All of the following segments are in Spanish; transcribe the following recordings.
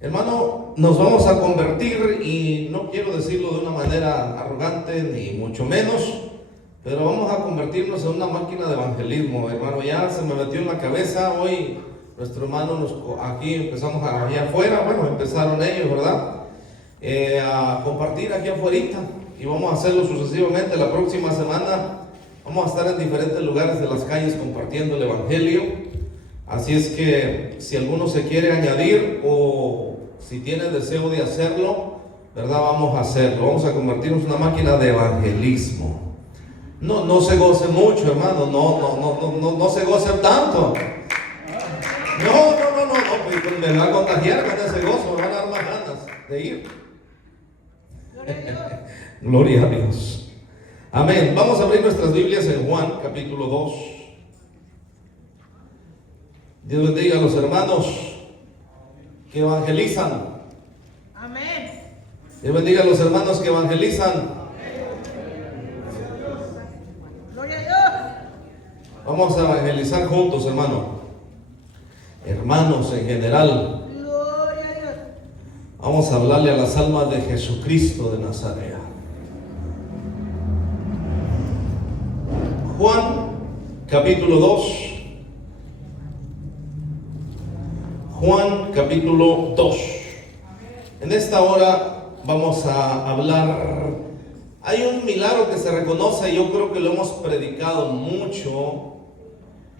Hermano, nos vamos a convertir, y no quiero decirlo de una manera arrogante ni mucho menos, pero vamos a convertirnos en una máquina de evangelismo, hermano. Ya se me metió en la cabeza hoy. Nuestro hermano, aquí empezamos allá afuera, bueno, empezaron ellos, ¿verdad? A compartir aquí afuera, y vamos a hacerlo sucesivamente. La próxima semana vamos a estar en diferentes lugares de las calles compartiendo el evangelio. Así es que si alguno se quiere añadir o si tiene deseo de hacerlo, ¿verdad? Vamos a hacerlo. Vamos a convertirnos en una máquina de evangelismo. No se goce mucho, hermano. No se goce tanto. No, pues me va a contagiar con ese gozo. Me van a dar más ganas de ir. Gloria a Dios. Amén. Vamos a abrir nuestras Biblias en Juan capítulo 2. Dios bendiga a los hermanos que evangelizan. Amén. Dios bendiga a los hermanos que evangelizan. Gloria a Dios. Vamos a evangelizar juntos, hermano. Hermanos en general. Gloria a Dios. Vamos a hablarle a las almas de Jesucristo de Nazaret. Juan capítulo 2. Juan capítulo 2. En esta hora vamos a hablar. Hay un milagro que se reconoce, y yo creo que lo hemos predicado mucho,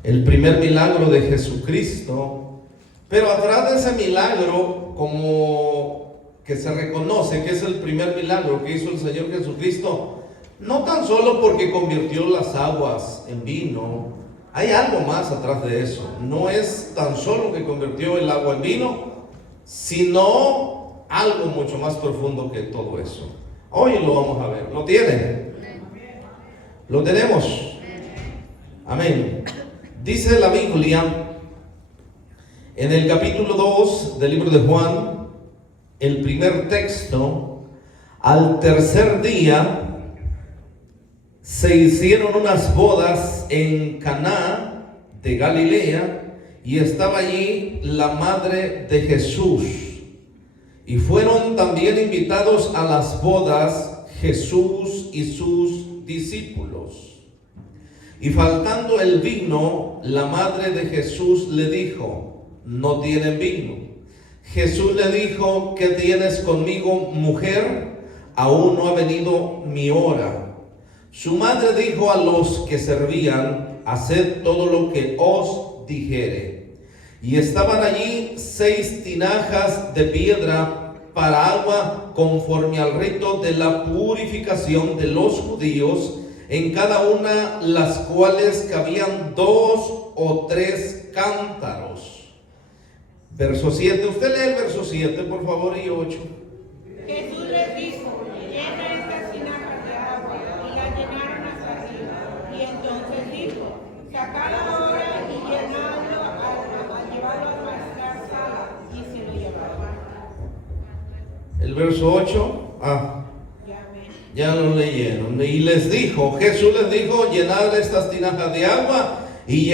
el primer milagro de Jesucristo. Pero atrás de ese milagro, como que se reconoce que es el primer milagro que hizo el Señor Jesucristo, no tan solo porque convirtió las aguas en vino. Hay algo más atrás de eso. No es tan solo que convirtió el agua en vino, sino algo mucho más profundo que todo eso. Hoy lo vamos a ver. ¿Lo tienen? ¿Lo tenemos? Amén. Dice la Biblia en el capítulo 2 del libro de Juan, el primer texto: al tercer día se hicieron unas bodas en Caná de Galilea, y estaba allí la madre de Jesús. Y fueron también invitados a las bodas Jesús y sus discípulos. Y faltando el vino, la madre de Jesús le dijo: no tienen vino. Jesús le dijo: ¿qué tienes conmigo, mujer? Aún no ha venido mi hora. Su madre dijo a los que servían: haced todo lo que os dijere. Y estaban allí 6 tinajas de piedra para agua, conforme al rito de la purificación de los judíos, en cada una las cuales cabían 2 o 3 cántaros. Verso 7. Usted lee el verso 7, por favor, y 8. Jesús les dijo: llena estas tinajas de agua, y las llenaron hasta arriba. Y entonces dijo: sacad ahora y llenadlo al llevarlo a nuestra sala. Y se lo llevaron. El verso 8. Ya lo leyeron. Y les dijo, Jesús les dijo: llenad estas tinajas de agua. Y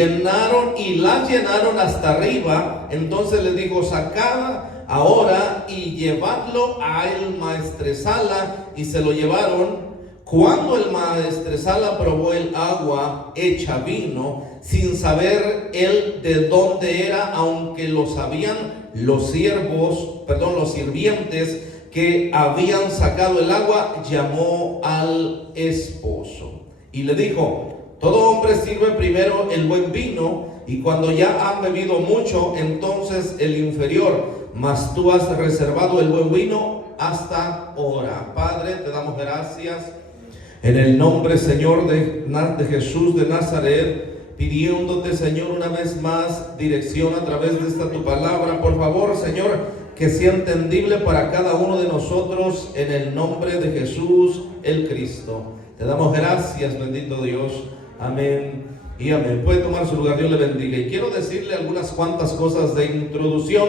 las llenaron hasta arriba. Entonces les dijo: sacad ahora y llevadlo a el maestresala. Y se lo llevaron. Cuando el maestresala probó el agua hecha vino, sin saber él de dónde era, aunque lo sabían los sirvientes que habían sacado el agua, llamó al esposo y le dijo: todo hombre sirve primero el buen vino, y cuando ya han bebido mucho, entonces el inferior, mas tú has reservado el buen vino hasta ahora. Padre, te damos gracias en el nombre, Señor, de Jesús de Nazaret, pidiéndote, Señor, una vez más dirección a través de esta tu palabra. Por favor, Señor, que sea entendible para cada uno de nosotros, en el nombre de Jesús el Cristo. Te damos gracias, bendito Dios. Amén y amén. Puede tomar su lugar, Dios le bendiga. Y quiero decirle algunas cuantas cosas de introducción,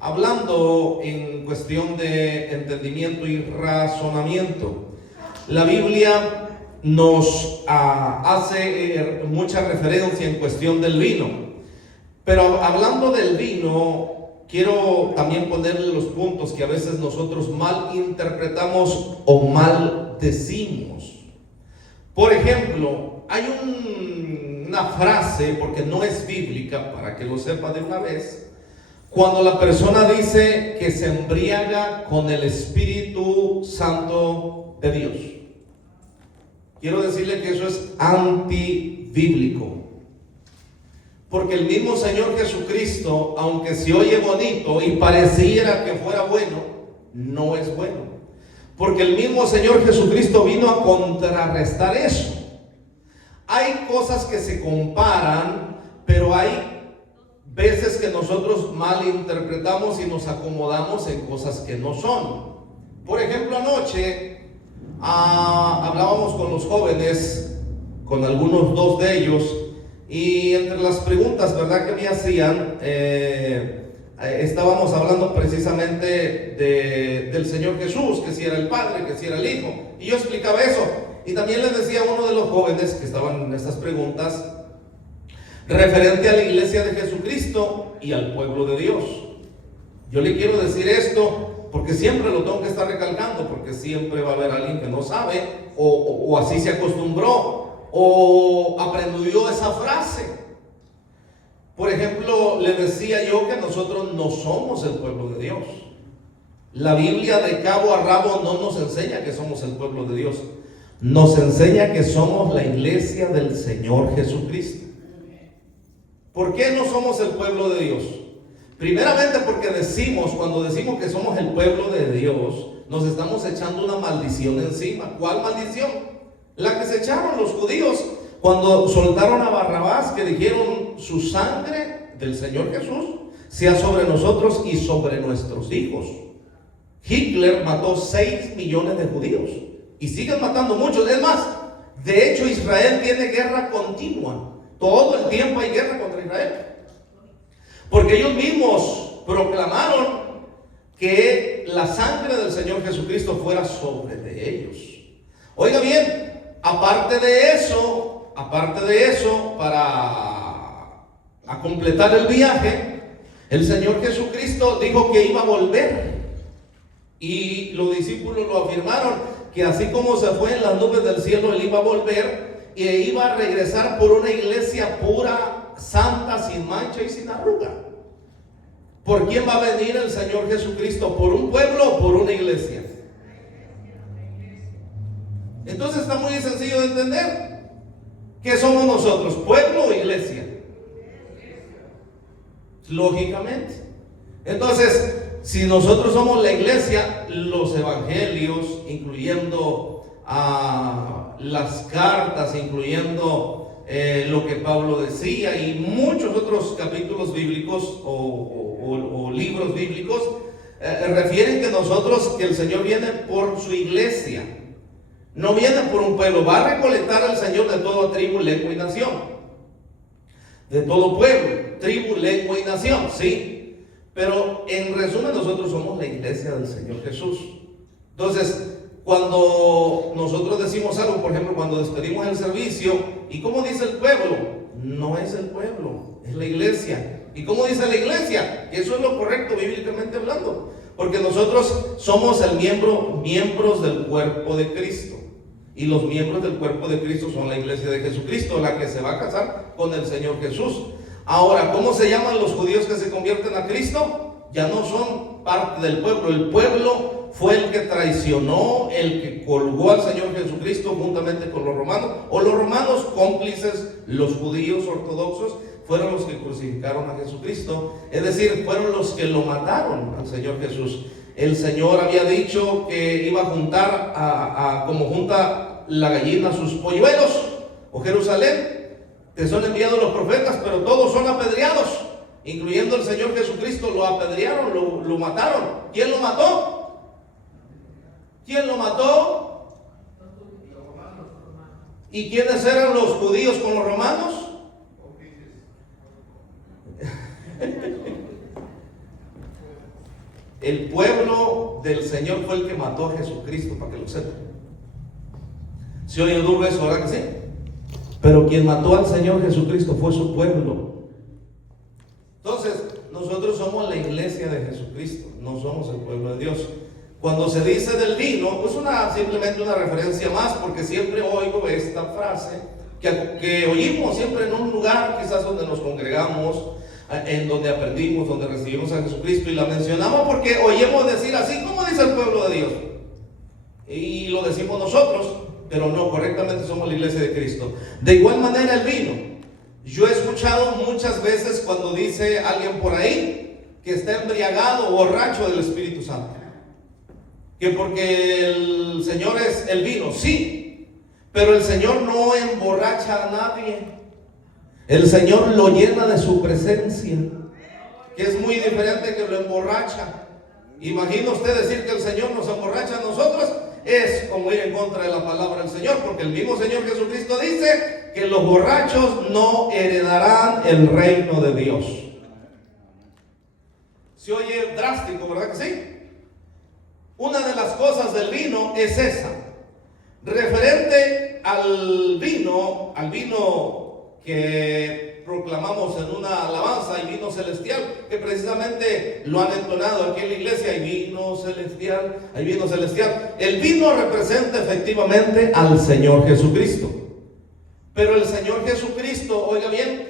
hablando en cuestión de entendimiento y razonamiento. La Biblia nos hace mucha referencia en cuestión del vino, pero hablando del vino, quiero también ponerle los puntos que a veces nosotros mal interpretamos o mal decimos. Por ejemplo, hay una frase, porque no es bíblica, para que lo sepa de una vez, cuando la persona dice que se embriaga con el Espíritu Santo de Dios. Quiero decirle que eso es antibíblico. Porque el mismo Señor Jesucristo, aunque se oye bonito y pareciera que fuera bueno, no es bueno. Porque el mismo Señor Jesucristo vino a contrarrestar eso. Hay cosas que se comparan, pero hay veces que nosotros malinterpretamos y nos acomodamos en cosas que no son. Por ejemplo, anoche hablábamos con los jóvenes, con algunos dos de ellos, y entre las preguntas, ¿verdad?, que me hacían, estábamos hablando precisamente del Señor Jesús, que si era el Padre, que si era el Hijo, y yo explicaba eso, y también les decía a uno de los jóvenes que estaban en estas preguntas, referente a la iglesia de Jesucristo y al pueblo de Dios. Yo le quiero decir esto porque siempre lo tengo que estar recalcando, porque siempre va a haber alguien que no sabe, o así se acostumbró, o aprendió esa frase. Por ejemplo, le decía yo que nosotros no somos el pueblo de Dios. La Biblia de cabo a rabo no nos enseña que somos el pueblo de Dios. Nos enseña que somos la iglesia del Señor Jesucristo. ¿Por qué no somos el pueblo de Dios? Primeramente porque cuando decimos que somos el pueblo de Dios, nos estamos echando una maldición encima. ¿Cuál maldición? La que se echaron los judíos cuando soltaron a Barrabás, que dijeron: su sangre del Señor Jesús sea sobre nosotros y sobre nuestros hijos. Hitler mató 6 millones de judíos y siguen matando muchos. Es más, de hecho Israel tiene guerra continua. Todo el tiempo hay guerra contra Israel, porque ellos mismos proclamaron que la sangre del Señor Jesucristo fuera sobre de ellos. Oiga bien, aparte de eso, para completar el viaje, el Señor Jesucristo dijo que iba a volver, y los discípulos lo afirmaron, que así como se fue en las nubes del cielo, Él iba a volver y iba a regresar por una iglesia pura, santa, sin mancha y sin arruga. ¿Por quién va a venir el Señor Jesucristo? ¿Por un pueblo o por una iglesia? Entonces está muy sencillo de entender. ¿Qué somos nosotros? ¿Pueblo o iglesia? Lógicamente. Entonces, si nosotros somos la iglesia, los evangelios, incluyendo las cartas, incluyendo lo que Pablo decía, y muchos otros capítulos bíblicos o libros bíblicos, refieren que el Señor viene por su iglesia. No viene por un pueblo. Va a recolectar al Señor de toda tribu, lengua y nación. De todo pueblo, tribu, lengua y nación, sí. Pero en resumen, nosotros somos la iglesia del Señor Jesús. Entonces, cuando nosotros decimos algo, por ejemplo, cuando despedimos el servicio, ¿y cómo dice el pueblo? No es el pueblo, es la iglesia. ¿Y cómo dice la iglesia? Eso es lo correcto bíblicamente hablando, porque nosotros somos miembros del cuerpo de Cristo, y los miembros del cuerpo de Cristo son la iglesia de Jesucristo, la que se va a casar con el Señor Jesús. Ahora, ¿cómo se llaman los judíos que se convierten a Cristo? Ya no son parte del pueblo. El pueblo fue el que traicionó, el que colgó al Señor Jesucristo juntamente con los romanos, o los romanos cómplices, los judíos ortodoxos, fueron los que crucificaron a Jesucristo. Es decir, fueron los que lo mataron al Señor Jesús. El Señor había dicho que iba a juntar como junta la gallina sus polluelos, o Jerusalén. Te son enviados los profetas, pero todos son apedreados, incluyendo el Señor Jesucristo. Lo apedrearon, lo mataron. ¿Quién lo mató? ¿Quién lo mató? ¿Y quiénes eran los judíos con los romanos? El pueblo del Señor fue el que mató a Jesucristo, para que lo sepan. ¿Se oye duro eso, verdad que sí? Pero quien mató al Señor Jesucristo fue su pueblo. Entonces, nosotros somos la iglesia iglesia de Jesucristo, no somos el pueblo de Dios. Cuando se dice del vino, pues simplemente una referencia más, porque siempre oigo esta frase que oímos siempre en un lugar quizás donde nos congregamos, en donde aprendimos, donde recibimos a Jesucristo, y la mencionamos porque oímos decir así como dice el pueblo de Dios, y lo decimos nosotros, pero no, correctamente somos la iglesia de Cristo. De igual manera el vino, yo he escuchado muchas veces cuando dice alguien por ahí que está embriagado o borracho del Espíritu Santo, que porque el Señor es el vino, sí, pero el Señor no emborracha a nadie. El Señor lo llena de su presencia, que es muy diferente que lo emborracha. Imagina usted decir que el Señor nos emborracha a nosotros, es como ir en contra de la palabra del Señor, porque el mismo Señor Jesucristo dice que los borrachos no heredarán el reino de Dios. Se oye drástico, ¿verdad que sí? Una de las cosas del vino es esa, referente al vino que proclamamos en una alabanza, hay vino celestial, que precisamente lo han entonado aquí en la iglesia, hay vino celestial, hay vino celestial. El vino representa efectivamente al Señor Jesucristo, pero el Señor Jesucristo, oiga bien,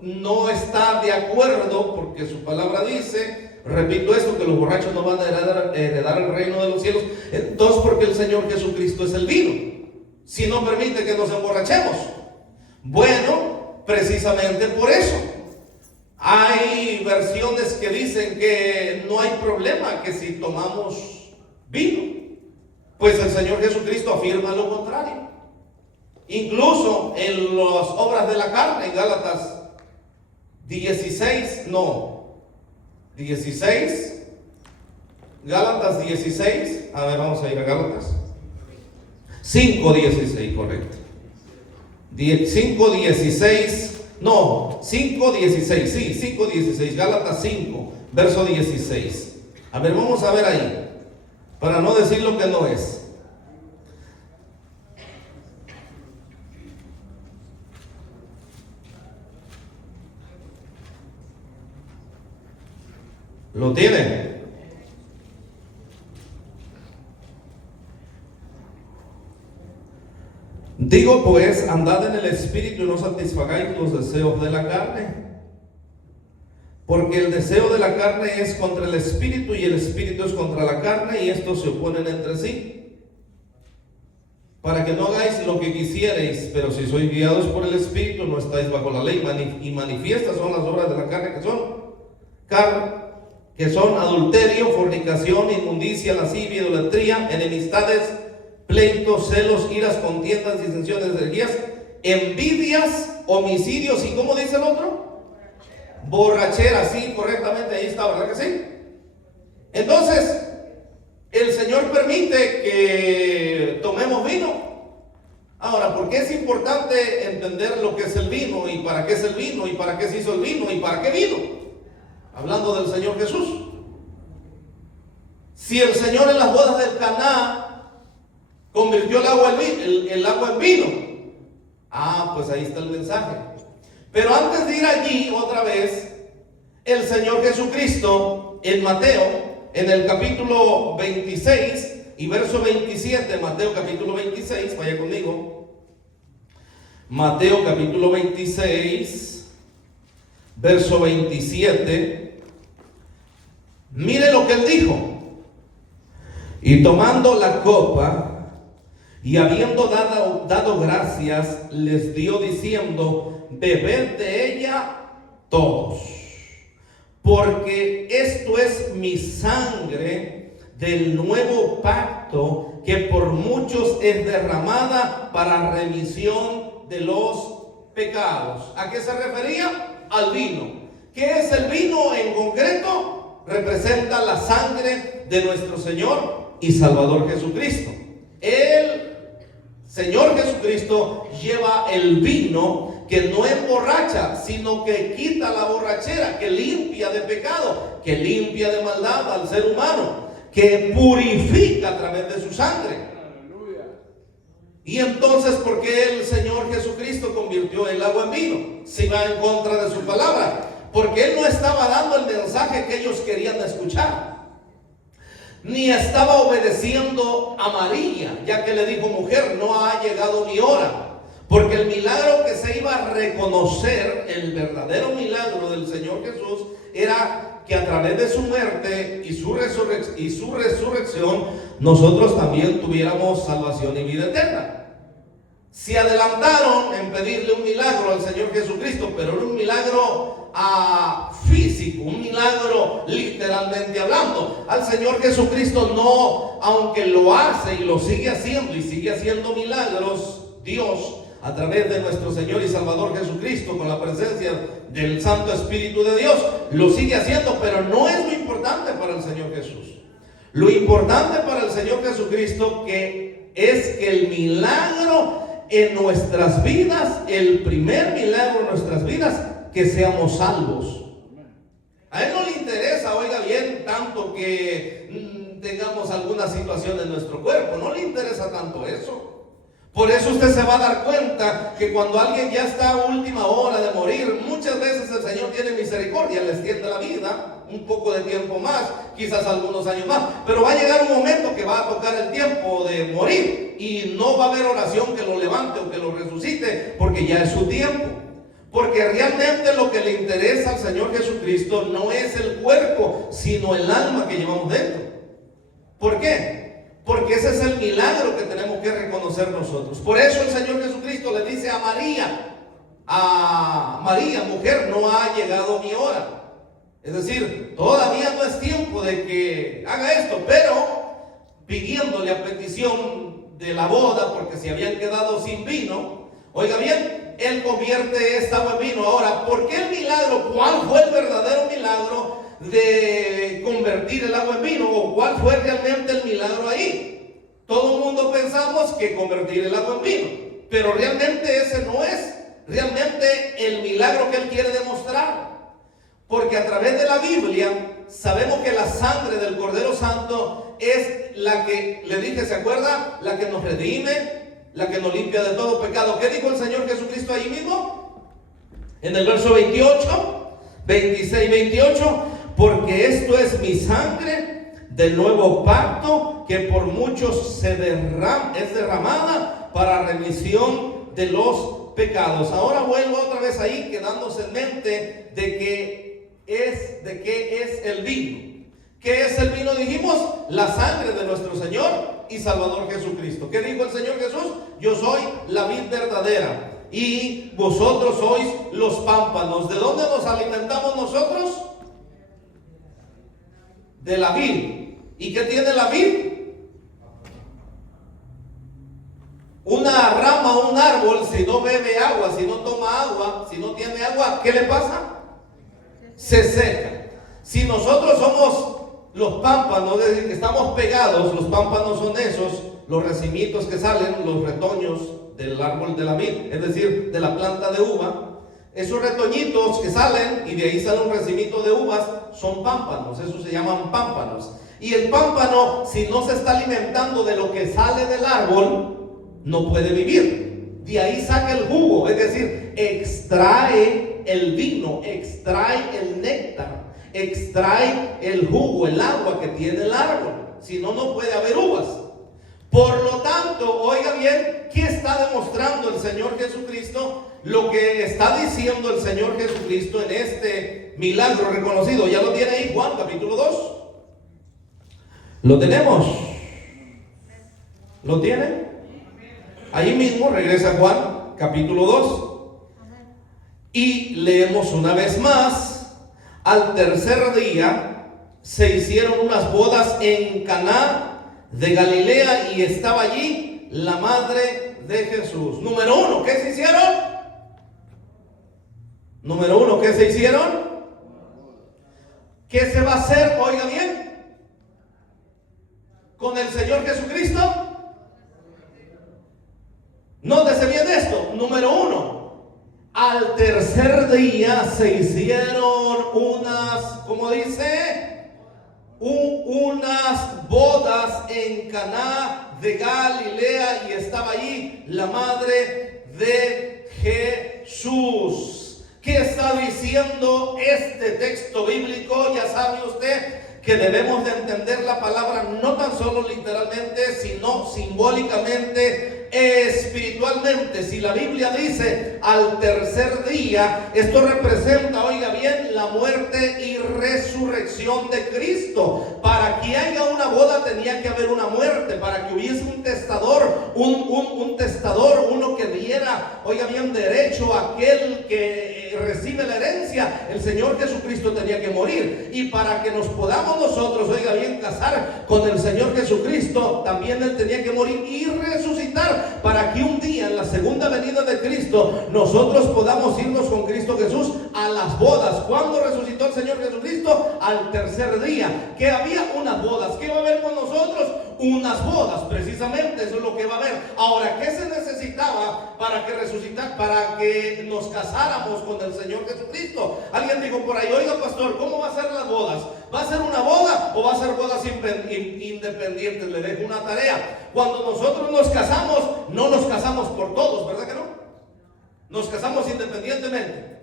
no está de acuerdo, porque su palabra dice, repito esto, que los borrachos no van a heredar el reino de los cielos. Entonces, porque el Señor Jesucristo es el vino, si no permite que nos emborrachemos. Bueno, precisamente por eso hay versiones que dicen que no hay problema que si tomamos vino, pues el Señor Jesucristo afirma lo contrario. Incluso en las obras de la carne, en Gálatas 16, Gálatas 16, a ver, vamos a ir a Gálatas 5:16, correcto. 5:16, Gálatas 5, verso 16. A ver, vamos a ver ahí, para no decir lo que no es. ¿Lo tienen? Digo pues, andad en el Espíritu y no satisfagáis los deseos de la carne, porque el deseo de la carne es contra el Espíritu y el Espíritu es contra la carne, y estos se oponen entre sí, para que no hagáis lo que quisierais. Pero si sois guiados por el Espíritu, no estáis bajo la ley. Y manifiestas son las obras de la carne, que son adulterio, fornicación, inmundicia, lascivia, idolatría, enemistades, pleitos, celos, iras, contiendas, disensiones, herejías, envidias, homicidios, ¿y cómo dice el otro? Borrachera, sí, correctamente, ahí está, ¿verdad que sí? Entonces, el Señor permite que tomemos vino. Ahora, ¿por qué es importante entender lo que es el vino? ¿Y para qué es el vino? ¿Y para qué se hizo el vino? ¿Y para qué vino? Hablando del Señor Jesús. Si el Señor en las bodas del Caná convirtió el agua en vino, pues ahí está el mensaje. Pero antes de ir allí otra vez, el Señor Jesucristo en Mateo, en el capítulo 26 y verso 27, Mateo capítulo 26, vaya conmigo, Mateo capítulo 26, verso 27, mire lo que él dijo: y tomando la copa, y habiendo dado gracias, les dio diciendo: bebed de ella todos, porque esto es mi sangre del nuevo pacto, que por muchos es derramada para remisión de los pecados. ¿A qué se refería? Al vino. ¿Qué es el vino en concreto? Representa la sangre de nuestro Señor y Salvador Jesucristo. El Señor Jesucristo lleva el vino que no emborracha, sino que quita la borrachera, que limpia de pecado, que limpia de maldad al ser humano, que purifica a través de su sangre. Y entonces, ¿por qué el Señor Jesucristo convirtió el agua en vino? Si va en contra de su palabra. porque él no estaba dando el mensaje que ellos querían escuchar, ni estaba obedeciendo a María, ya que le dijo: mujer, no ha llegado mi hora. Porque el milagro que se iba a reconocer, el verdadero milagro del Señor Jesús, era que a través de su muerte y su resurrección, nosotros también tuviéramos salvación y vida eterna. Se adelantaron en pedirle un milagro al Señor Jesucristo, pero era un milagro físico, un milagro literalmente hablando. Al Señor Jesucristo no, aunque lo hace y lo sigue haciendo y sigue haciendo milagros, Dios, a través de nuestro Señor y Salvador Jesucristo, con la presencia del Santo Espíritu de Dios, lo sigue haciendo, pero no es lo importante para el Señor Jesús. Lo importante para el Señor Jesucristo es que el milagro en nuestras vidas, el primer milagro en nuestras vidas, que seamos salvos. A Él no le interesa, oiga bien, tanto que tengamos alguna situación en nuestro cuerpo, no le interesa tanto eso. Por eso usted se va a dar cuenta que cuando alguien ya está a última hora de morir, muchas veces el Señor tiene misericordia, le extiende la vida, un poco de tiempo más, quizás algunos años más, pero va a llegar un momento que va a tocar el tiempo de morir y no va a haber oración que lo levante o que lo resucite, porque ya es su tiempo. Porque realmente lo que le interesa al Señor Jesucristo no es el cuerpo, sino el alma que llevamos dentro. ¿Por qué? Porque ese es el milagro que tenemos que reconocer nosotros. Por eso el Señor Jesucristo le dice a María, mujer, no ha llegado mi hora. Es decir, todavía no es tiempo de que haga esto, pero pidiéndole a petición de la boda, porque se habían quedado sin vino. Oiga bien, Él convierte esta agua en vino. Ahora, ¿por qué el milagro? ¿Cuál fue el verdadero milagro de convertir el agua en vino? ¿O cuál fue realmente el milagro ahí? Todo el mundo pensamos que convertir el agua en vino, pero realmente ese no es realmente el milagro que Él quiere demostrar. Porque a través de la Biblia sabemos que la sangre del Cordero Santo es la que, le dije, ¿se acuerda? La que nos redime, la que nos limpia de todo pecado. ¿Qué dijo el Señor Jesucristo ahí mismo? En el verso 26, 28, porque esto es mi sangre del nuevo pacto, que por muchos es derramada para remisión de los pecados. Ahora vuelvo otra vez ahí, quedándose en mente de qué es el vino. ¿Qué es el vino? Dijimos, la sangre de nuestro Señor y Salvador Jesucristo. ¿Qué dijo el Señor Jesús? Yo soy la vid verdadera y vosotros sois los pámpanos. ¿De dónde nos alimentamos nosotros? De la vid. ¿Y qué tiene la vid? Una rama, un árbol, si no bebe agua, si no toma agua, si no tiene agua, ¿qué le pasa? Se seca. Si nosotros somos los pámpanos, es decir, que estamos pegados, los pámpanos son esos, los racimitos que salen, los retoños del árbol de la vid, es decir, de la planta de uva. Esos retoñitos que salen y de ahí sale un racimito de uvas son pámpanos, esos se llaman pámpanos. Y el pámpano, si no se está alimentando de lo que sale del árbol, no puede vivir. De ahí saca el jugo, es decir, extrae el vino, extrae el néctar, extrae el jugo, el agua que tiene el árbol. Si no, no puede haber uvas. Por lo tanto, oiga bien, ¿qué está demostrando el Señor Jesucristo? Lo que está diciendo el Señor Jesucristo en este milagro reconocido. Ya lo tiene ahí Juan capítulo 2. ¿Lo tenemos? ¿Lo tiene? Ahí mismo regresa Juan capítulo 2. Y leemos una vez más: al tercer día se hicieron unas bodas en Caná de Galilea y estaba allí la madre de Jesús. Número uno, ¿qué se hicieron? Número uno, ¿qué se hicieron? ¿Qué se va a hacer? Oiga bien, con el Señor Jesucristo. Nótese bien esto. Número uno, al tercer día se hicieron unas, ¿cómo dice? Unas bodas en Caná de Galilea y estaba allí la madre de Jesús. ¿Qué está diciendo este texto bíblico? Ya sabe usted que debemos de entender la palabra no tan solo literalmente, sino simbólicamente, espiritualmente. Si la Biblia dice al tercer día, esto representa, oiga bien, la muerte y resurrección de Cristo. Para que haya una boda tenía que haber una muerte, para que hubiese un testador, un testador, uno que diera, oiga bien, derecho a aquel que recibe la herencia. El Señor Jesucristo tenía que morir, y para que nos podamos nosotros, oiga bien, casar con el Señor Jesucristo, también Él tenía que morir y resucitar, para que un día en la segunda venida de Cristo nosotros podamos irnos con Cristo Jesús a las bodas. ¿Cuándo resucitó el Señor Jesucristo? Al tercer día. Que había unas bodas. ¿Qué va a haber con nosotros? Unas bodas, precisamente eso es lo que va a haber. Ahora, ¿qué se necesitaba para que resucitara, para que nos casáramos con el Señor Jesucristo? Alguien dijo por ahí: oiga, pastor, ¿cómo va a ser las bodas? ¿Va a ser una boda o va a ser bodas independientes? Le dejo una tarea. Cuando nosotros nos casamos, no nos casamos por todos, ¿verdad que no? Nos casamos independientemente.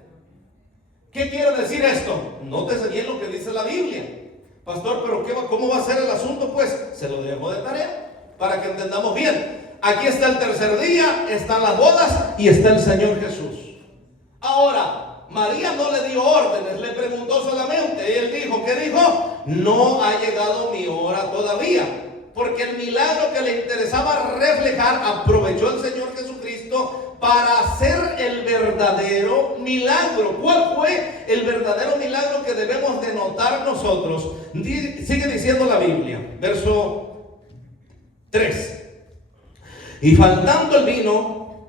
¿Qué quiere decir esto? Nótese bien lo que dice la Biblia. Pastor, pero ¿cómo va a ser el asunto? Pues se lo dejo de tarea para que entendamos bien. Aquí está el tercer día, están las bodas y está el Señor Jesús. Ahora, María no le dio órdenes, le preguntó solamente. Él dijo, ¿qué dijo? No ha llegado mi hora todavía. Porque el milagro que le interesaba reflejar, aprovechó el Señor Jesucristo para hacer el verdadero milagro. ¿Cuál fue el verdadero milagro que debemos de notar nosotros? Sigue diciendo la Biblia, verso 3. Y faltando el vino,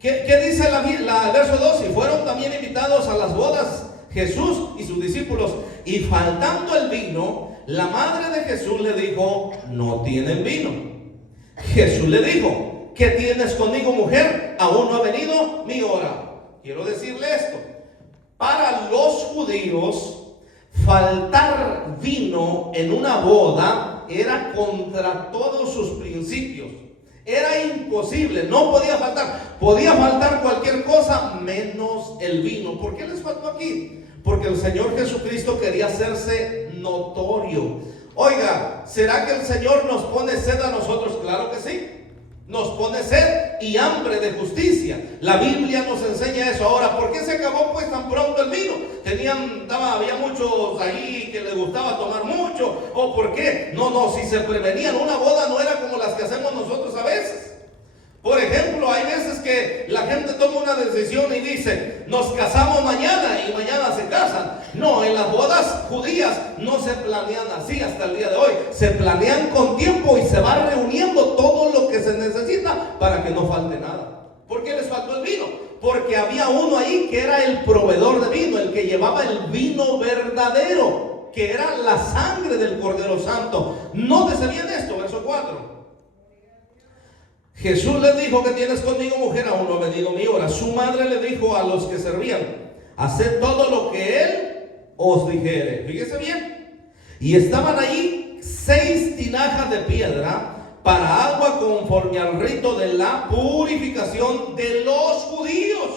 ¿qué dice el verso 2? Y fueron también invitados a las bodas Jesús y sus discípulos. Y faltando el vino, la madre de Jesús le dijo: no tienen vino. Jesús le dijo: ¿qué tienes conmigo, mujer? Aún no ha venido mi hora. Quiero decirle esto: para los judíos, faltar vino en una boda era contra todos sus principios. Era imposible, no podía faltar. Podía faltar cualquier cosa menos el vino. ¿Por qué les faltó aquí? Porque el Señor Jesucristo quería hacerse notorio. Oiga, ¿será que el Señor nos pone sed a nosotros? Claro que sí. Nos pone sed y hambre de justicia. La Biblia nos enseña eso. Ahora, ¿por qué se acabó pues tan pronto el vino? Había muchos ahí que les gustaba tomar mucho. ¿O por qué? No, si se prevenían, una boda no era como las que hacemos nosotros a veces. Por ejemplo, hay veces que la gente toma una decisión y dice: nos casamos mañana, y mañana se casan. No, en las bodas judías no se planean así hasta el día de hoy. Se planean con tiempo y se va reuniendo todo lo que se necesita para que no falte nada. ¿Por qué les faltó el vino? Porque había uno ahí que era el proveedor de vino, el que llevaba el vino verdadero, que era la sangre del Cordero Santo. Nótese bien esto, verso 4. Jesús les dijo: ¿qué tienes conmigo, mujer? Aún no ha venido mi hora. Su madre le dijo a los que servían: haced todo lo que Él os dijere. Fíjese bien. Y estaban ahí 6 tinajas de piedra para agua, conforme al rito de la purificación de los judíos,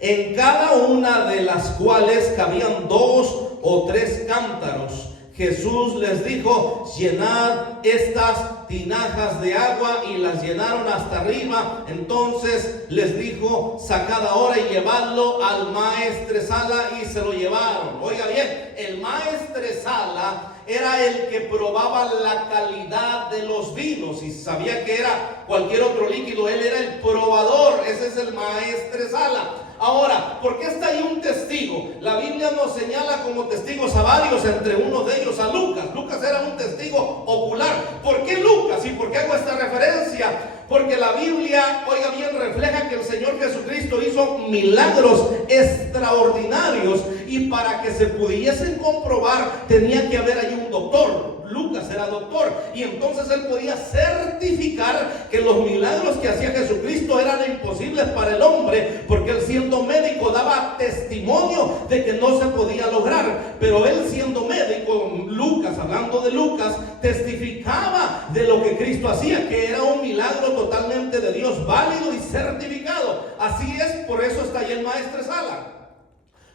en cada una de las cuales cabían 2 o 3 cántaros. Jesús les dijo: llenad estas tinajas de agua, y las llenaron hasta arriba. Entonces les dijo: sacad ahora y llevadlo al maestresala, y se lo llevaron. Oiga bien, el maestresala era el que probaba la calidad de los vinos, y sabía que era cualquier otro líquido, él era el probador. Ese es el maestresala. Ahora, ¿por qué está ahí un testigo? La Biblia nos señala como testigos a varios, entre unos de ellos a Lucas. Lucas era un testigo ocular. ¿Por qué Lucas? ¿Y por qué hago esta referencia? Porque la Biblia, oiga bien, refleja que el Señor Jesucristo hizo milagros extraordinarios, y para que se pudiesen comprobar tenía que haber ahí un doctor. Lucas era doctor, y entonces él podía certificar que los milagros que hacía Jesucristo eran imposibles para el hombre, porque él, siendo médico, daba testimonio hecho de que no se podía lograr. Pero él, siendo médico, Lucas, hablando de Lucas, testificaba de lo que Cristo hacía, que era un milagro totalmente de Dios, válido y certificado. Así es, por eso está ahí el maestresala.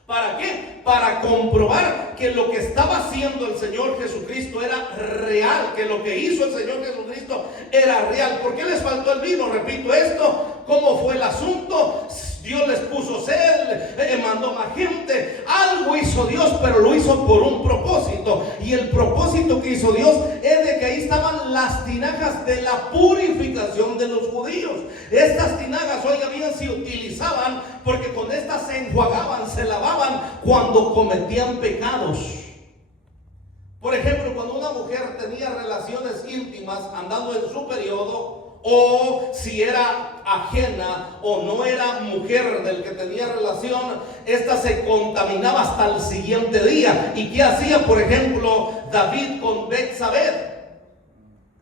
¿Para qué? Para comprobar que lo que estaba haciendo el Señor Jesucristo era real, que lo que hizo el Señor Jesucristo era real. ¿Por qué les faltó el vino? Repito esto, ¿cómo fue el asunto? Dios les puso sed, mandó más gente, algo hizo Dios, pero lo hizo por un propósito. Y el propósito que hizo Dios es de que ahí estaban las tinajas de la purificación de los judíos. Estas tinajas, oiga bien, se utilizaban porque con estas se enjuagaban, se lavaban cuando cometían pecados. Por ejemplo, cuando una mujer tenía relaciones íntimas andando en su periodo, o si era ajena o no era mujer del que tenía relación, esta se contaminaba hasta el siguiente día. ¿Y qué hacía, por ejemplo, David con Betsabé?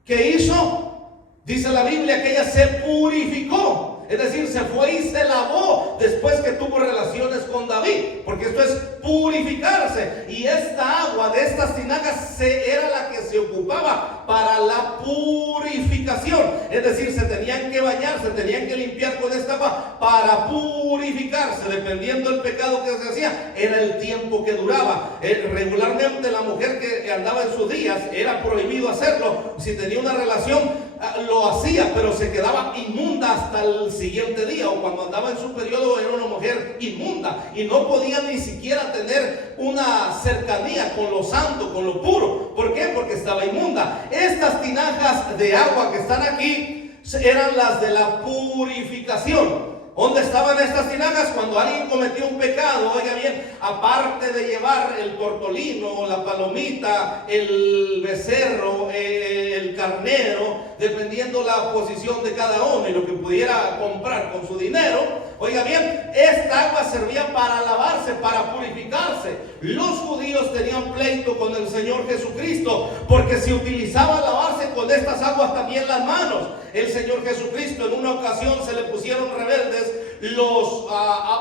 ¿Qué hizo? Dice la Biblia que ella se purificó. Es decir, se fue y se lavó después que tuvo relaciones con David, porque esto es purificarse. Y esta agua de estas tinajas era la que se ocupaba para la purificación. Es decir, se tenían que bañar, se tenían que limpiar con esta agua para purificarse. Dependiendo del pecado que se hacía, era el tiempo que duraba. Regularmente la mujer que andaba en sus días, era prohibido hacerlo. Si tenía una relación, lo hacía, pero se quedaba inmunda hasta el siguiente día, o cuando andaba en su periodo era una mujer inmunda y no podía ni siquiera tener una cercanía con lo santo, con lo puro. ¿Por qué? Porque estaba inmunda. Estas tinajas de agua que están aquí eran las de la purificación. ¿Dónde estaban estas tinajas? Cuando alguien cometió un pecado, oiga bien, aparte de llevar el tortolino, la palomita, el becerro, el carnero, dependiendo la posición de cada uno y lo que pudiera comprar con su dinero, oiga bien, esta agua servía para lavarse, para purificarse. Los judíos tenían pleito con el Señor Jesucristo porque se utilizaba lavarse con estas aguas también las manos. El Señor Jesucristo en una ocasión se le pusieron rebeldes los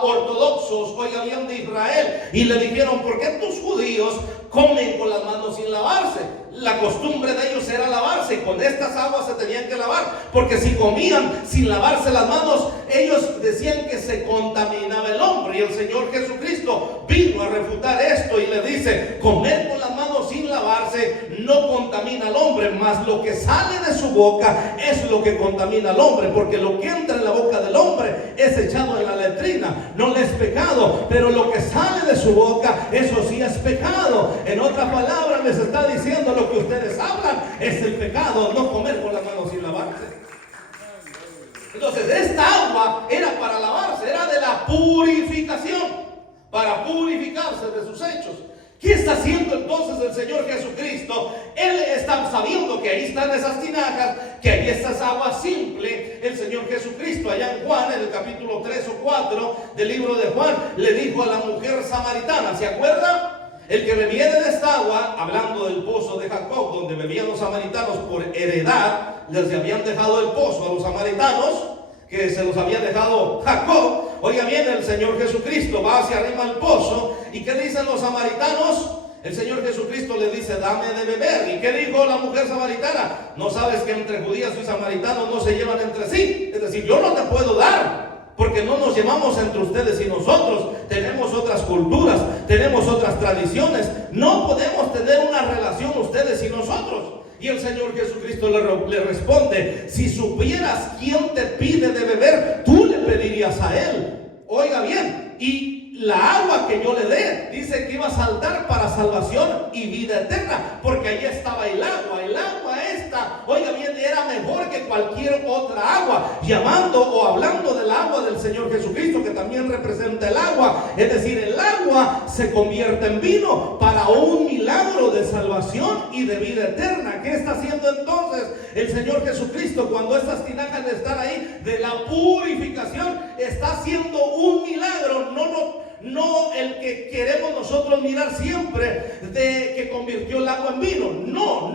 ortodoxos, oiga bien, de Israel, y le dijeron: ¿por qué tus judíos comen con las manos sin lavarse? La costumbre de ellos era lavarse, y con estas aguas se tenían que lavar, porque si comían sin lavarse las manos, ellos decían que se contaminaba el hombre. Y el Señor Jesucristo vino a refutar esto y le dice: comer con las manos sin lavarse no contamina al hombre, mas lo que sale de su boca es lo que contamina al hombre, porque lo que entra en la boca del hombre es echado en la letrina, no le es pecado, pero lo que sale de su boca, eso sí es pecado. En otras palabras, les está diciendo: lo que ustedes hablan es el pecado, no comer con las manos sin lavarse. Entonces, esta agua era para lavarse, era de la purificación, para purificarse de sus hechos. ¿Qué está haciendo entonces el Señor Jesucristo? Él está sabiendo que ahí están esas tinajas, que ahí está esa agua simple. El Señor Jesucristo, allá en Juan, en el capítulo 3 o 4 del libro de Juan, le dijo a la mujer samaritana, ¿se acuerda? El que bebiere de esta agua, hablando del pozo de Jacob, donde bebían los samaritanos por heredad, les habían dejado el pozo a los samaritanos, que se los había dejado Jacob. Oiga bien, el Señor Jesucristo va hacia arriba al pozo, ¿y qué dicen los samaritanos? El Señor Jesucristo le dice: dame de beber. ¿Y qué dijo la mujer samaritana? ¿No sabes que entre judíos y samaritanos no se llevan entre sí? Es decir, yo no te puedo dar, porque no nos llevamos entre ustedes y nosotros. Tenemos otras culturas, tenemos otras tradiciones. No podemos tener una relación ustedes y nosotros. Y el Señor Jesucristo le responde: si supieras quién te pide de beber, tú le pedirías a él. Oiga bien, y la agua que yo le dé, dice que iba a saltar para salvación y vida eterna, porque allí estaba el agua. El agua esta, oiga bien, era mejor que cualquier otra agua, llamando o hablando del agua del Señor Jesucristo, que también representa el agua. Es decir, el agua se convierte en vino para un milagro de salvación y de vida eterna. ¿Qué está haciendo entonces el Señor Jesucristo cuando estas tinajas están ahí de la purificación? Está haciendo un milagro. no el que queremos nosotros mirar siempre de que convirtió el agua en vino. No.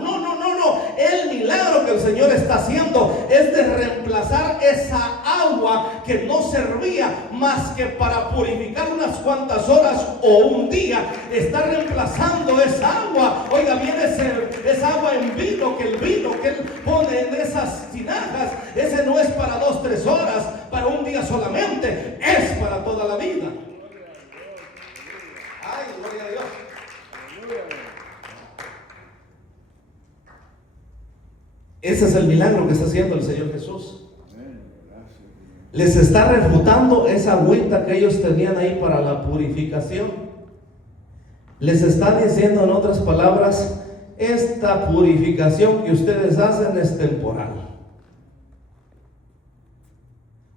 El milagro que el Señor está haciendo es de reemplazar esa agua que no servía más que para purificar unas cuantas horas o un día. Está reemplazando esa agua. Oiga bien, esa agua en vino, que el vino que Él pone en esas tinajas, ese no es para 2-3 horas, para un día solamente, es para toda la vida. Ay, gloria a Dios. Ese es el milagro que está haciendo el Señor Jesús. Les está refutando esa agüita que ellos tenían ahí para la purificación. Les está diciendo, en otras palabras, esta purificación que ustedes hacen es temporal.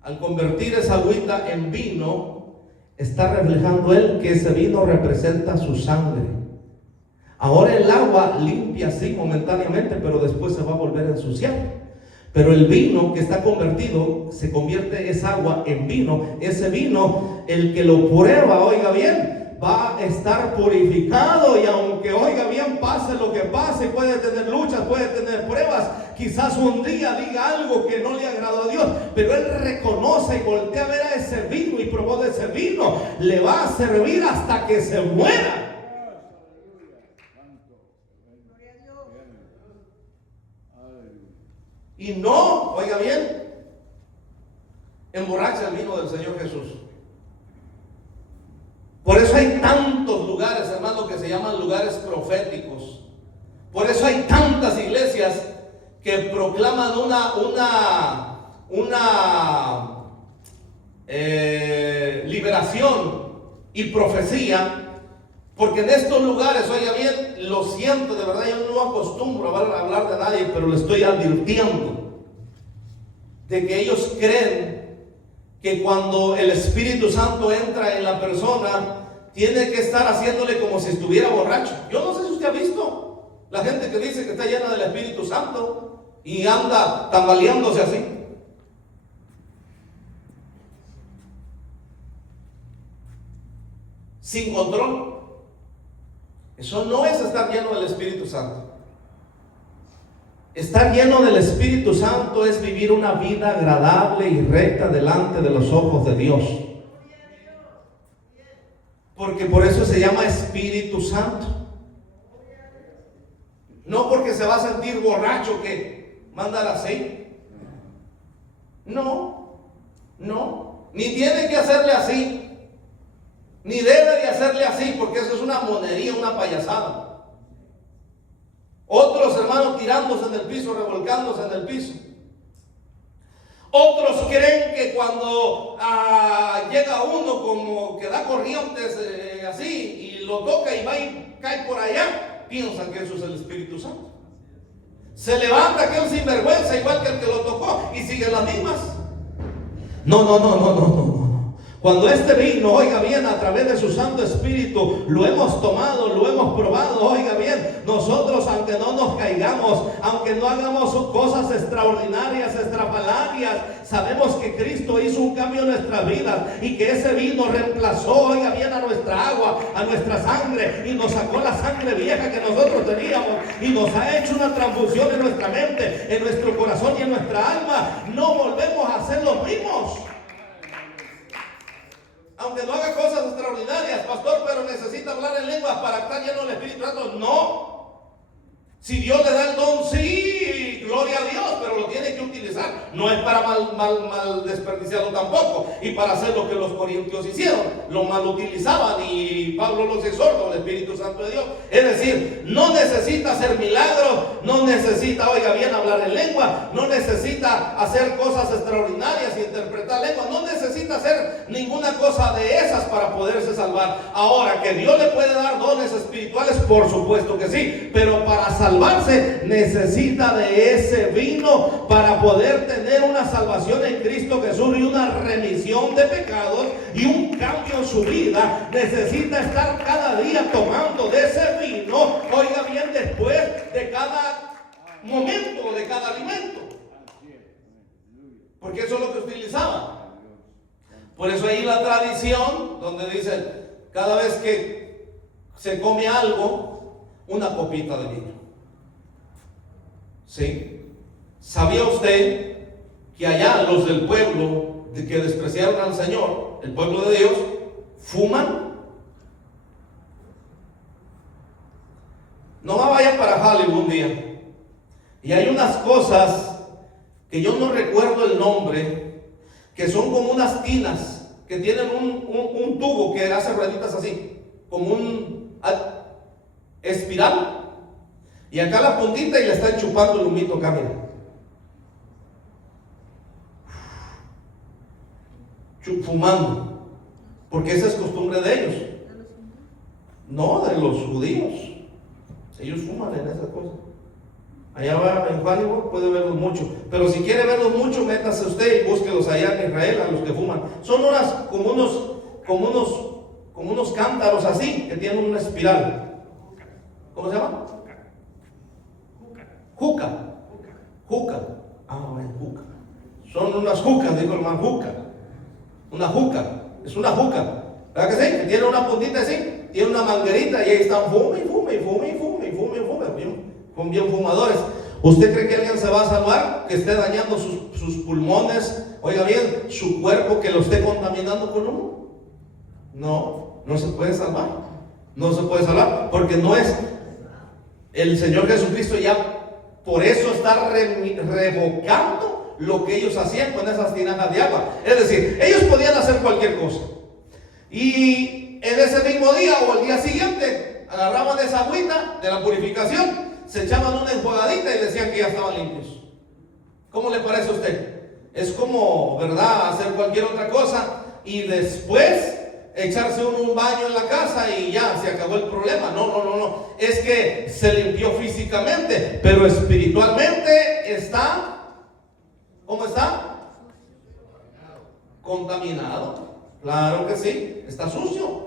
Al convertir esa agüita en vino, está reflejando Él que ese vino representa su sangre. Ahora el agua limpia sí momentáneamente, pero después se va a volver a ensuciar. Pero el vino que está convertido, se convierte esa agua en vino. Ese vino, el que lo prueba, oiga bien, va a estar purificado. Y aunque, oiga bien, pase lo que pase, puede tener luchas, puede tener pruebas, quizás un día diga algo que no le agradó a Dios, pero él reconoce y voltea a ver a ese vino y probó de ese vino. Le va a servir hasta que se muera. Y no, oiga bien, emborracha el vino del Señor Jesús. Por eso hay tantos lugares, hermano, que se llaman lugares proféticos. Por eso hay tantas iglesias que proclaman una liberación y profecía. Porque en estos lugares, oiga bien, lo siento, de verdad, yo no acostumbro a hablar de nadie, pero le estoy advirtiendo de que ellos creen que cuando el Espíritu Santo entra en la persona, tiene que estar haciéndole como si estuviera borracho. Yo no sé si usted ha visto la gente que dice que está llena del Espíritu Santo y anda tambaleándose así. Sin control. Eso no es estar lleno del Espíritu Santo. Estar lleno del Espíritu Santo es vivir una vida agradable y recta delante de los ojos de Dios. Porque por eso se llama Espíritu Santo. No porque se va a sentir borracho que manda el aceite. No. Ni tiene que hacerle así. Ni debe de hacerle así, porque eso es una monería, una payasada. Otros hermanos tirándose en el piso, revolcándose en el piso. Otros creen que cuando llega uno como que da corrientes así y lo toca y va y cae por allá, piensan que eso es el Espíritu Santo. Se levanta aquel sinvergüenza igual que el que lo tocó y sigue las mismas. No. Cuando este vino, oiga bien, a través de su Santo Espíritu, lo hemos tomado, lo hemos probado, oiga bien, nosotros aunque no nos caigamos, aunque no hagamos cosas extraordinarias, estrafalarias, sabemos que Cristo hizo un cambio en nuestras vidas y que ese vino reemplazó, oiga bien, a nuestra agua, a nuestra sangre y nos sacó la sangre vieja que nosotros teníamos y nos ha hecho una transfusión en nuestra mente, en nuestro corazón y en nuestra alma. No volvemos a ser los mismos. Aunque no haga cosas extraordinarias, pastor, pero necesita hablar en lenguas para estar lleno del Espíritu Santo. No. Si Dios le da el don, sí, gloria a Dios, pero lo tiene que utilizar. No es para mal desperdiciarlo tampoco. Y para hacer lo que los corintios hicieron, lo mal utilizaban y Pablo los exhorta, el Espíritu Santo de Dios. Es decir, no necesita hacer milagros, no necesita, oiga bien, hablar en lengua, no necesita hacer cosas extraordinarias y interpretar lenguas, no necesita hacer ninguna cosa de esas para poderse salvar. Ahora, que Dios le puede dar dones espirituales, por supuesto que sí, pero para salvarse necesita de ese vino para poder tener una salvación en Cristo Jesús y una remisión de pecados y un cambio en su vida. Necesita estar cada día tomando de ese vino, oiga bien, después de cada momento, de cada alimento, porque eso es lo que utilizaba. Por eso ahí la tradición donde dicen cada vez que se come algo, una copita de vino. ¿Sí? ¿Sabía usted que allá los del pueblo de que despreciaron al Señor, el pueblo de Dios, fuman? No vaya para Hollywood un día y hay unas cosas que yo no recuerdo el nombre, que son como unas tinas que tienen un tubo que hace rueditas así, como un espiral, y acá la puntita y le están chupando el humito acá, mira. Fumando, porque esa es costumbre de ellos, no de los judíos. Ellos fuman en esas cosas. Allá va en Hollywood, puede verlos mucho. Pero si quiere verlos mucho, métase usted y búsquelos allá en Israel, a los que fuman. Son como unos cántaros así, que tienen una espiral. ¿Cómo se llama? Juca. Bueno, juca. Son unas jucas, dijo el hermano, juca. Una juca. Es una juca. ¿Verdad que sí? Que tiene una puntita así, tiene una manguerita y ahí están fume. Bien fumadores. ¿Usted cree que alguien se va a salvar? Que esté dañando sus pulmones, oiga bien, su cuerpo, que lo esté contaminando con humo. No se puede salvar. No se puede salvar, porque no es el Señor Jesucristo, ya por eso está revocando lo que ellos hacían con esas tinajas de agua. Es decir, ellos podían hacer cualquier cosa. Y en ese mismo día o el día siguiente agarraban esa agüita de la purificación, se echaban una enjuagadita y decían que ya estaban limpios. ¿Cómo le parece a usted? Es como, ¿verdad?, hacer cualquier otra cosa y después echarse un baño en la casa y ya se acabó el problema. No. Es que se limpió físicamente, pero espiritualmente está, ¿cómo está? Contaminado. Claro que sí, está sucio.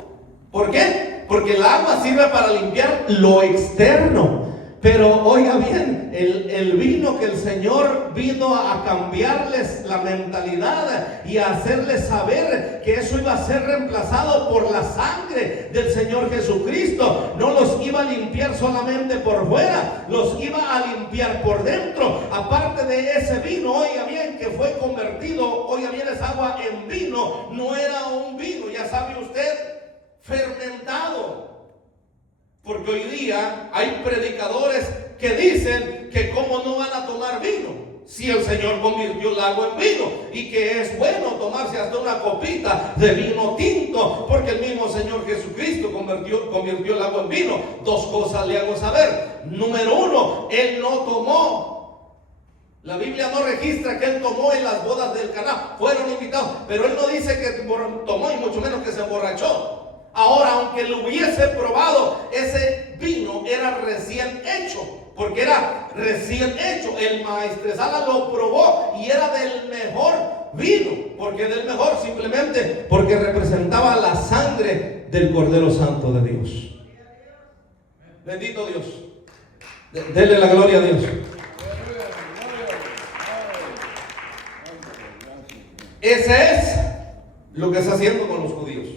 ¿Por qué? Porque el agua sirve para limpiar lo externo. Pero oiga bien, el vino, que el Señor vino a cambiarles la mentalidad y a hacerles saber que eso iba a ser reemplazado por la sangre del Señor Jesucristo. No los iba a limpiar solamente por fuera, los iba a limpiar por dentro. Aparte de ese vino, oiga bien, que fue convertido, oiga bien, esa agua en vino, no era un vino, ya sabe usted, fermentado. Porque hoy día hay predicadores que dicen que cómo no van a tomar vino si el Señor convirtió el agua en vino, y que es bueno tomarse hasta una copita de vino tinto, porque el mismo Señor Jesucristo convirtió el agua en vino. Dos cosas le hago saber. Número uno, Él no tomó. La Biblia no registra que Él tomó en las bodas del Caná. Fueron invitados, pero Él no dice que tomó, y mucho menos que se emborrachó. Ahora, aunque lo hubiese probado, ese vino era recién hecho, porque era recién hecho. El maestresala lo probó y era del mejor vino. ¿Por qué del mejor? Simplemente porque representaba la sangre del Cordero Santo de Dios. Bendito Dios. Denle la gloria a Dios. Ese es lo que está haciendo con los judíos.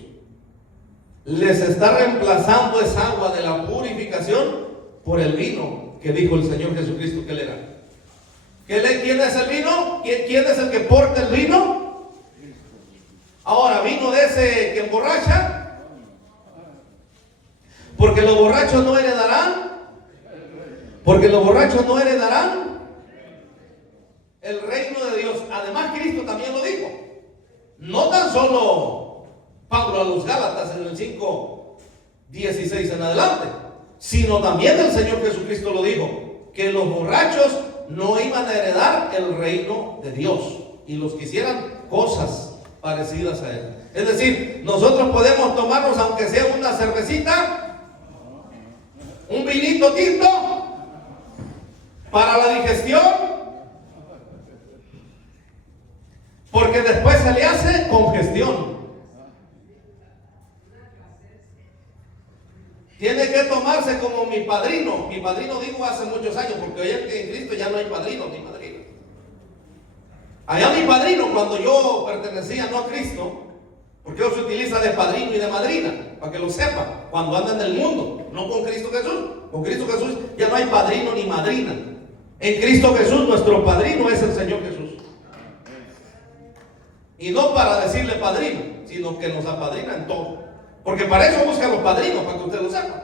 Les está reemplazando esa agua de la purificación por el vino que dijo el Señor Jesucristo que Él era. ¿Quién es el vino? ¿Quién es el que porta el vino? Ahora, vino de ese que emborracha, porque los borrachos no heredarán el reino de Dios. Además, Cristo también lo dijo. No tan solo Pablo a los Gálatas en el 5:16 en adelante, sino también el Señor Jesucristo lo dijo, que los borrachos no iban a heredar el reino de Dios, y los que hicieran cosas parecidas a Él. Es decir, nosotros podemos tomarnos, aunque sea una cervecita, un vinito tinto para la digestión, porque después se le hace congestión. Tiene que tomarse como mi padrino. Mi padrino digo hace muchos años, porque hoy en Cristo ya no hay padrino ni madrina. Allá mi padrino, cuando yo pertenecía no a Cristo, porque hoy se utiliza de padrino y de madrina. para que lo sepa, cuando anda en el mundo, no con Cristo Jesús. Con Cristo Jesús ya no hay padrino ni madrina. En Cristo Jesús nuestro padrino es el Señor Jesús. Y no para decirle padrino, sino que nos apadrina en todo. Porque para eso buscan los padrinos, para que usted lo sepa.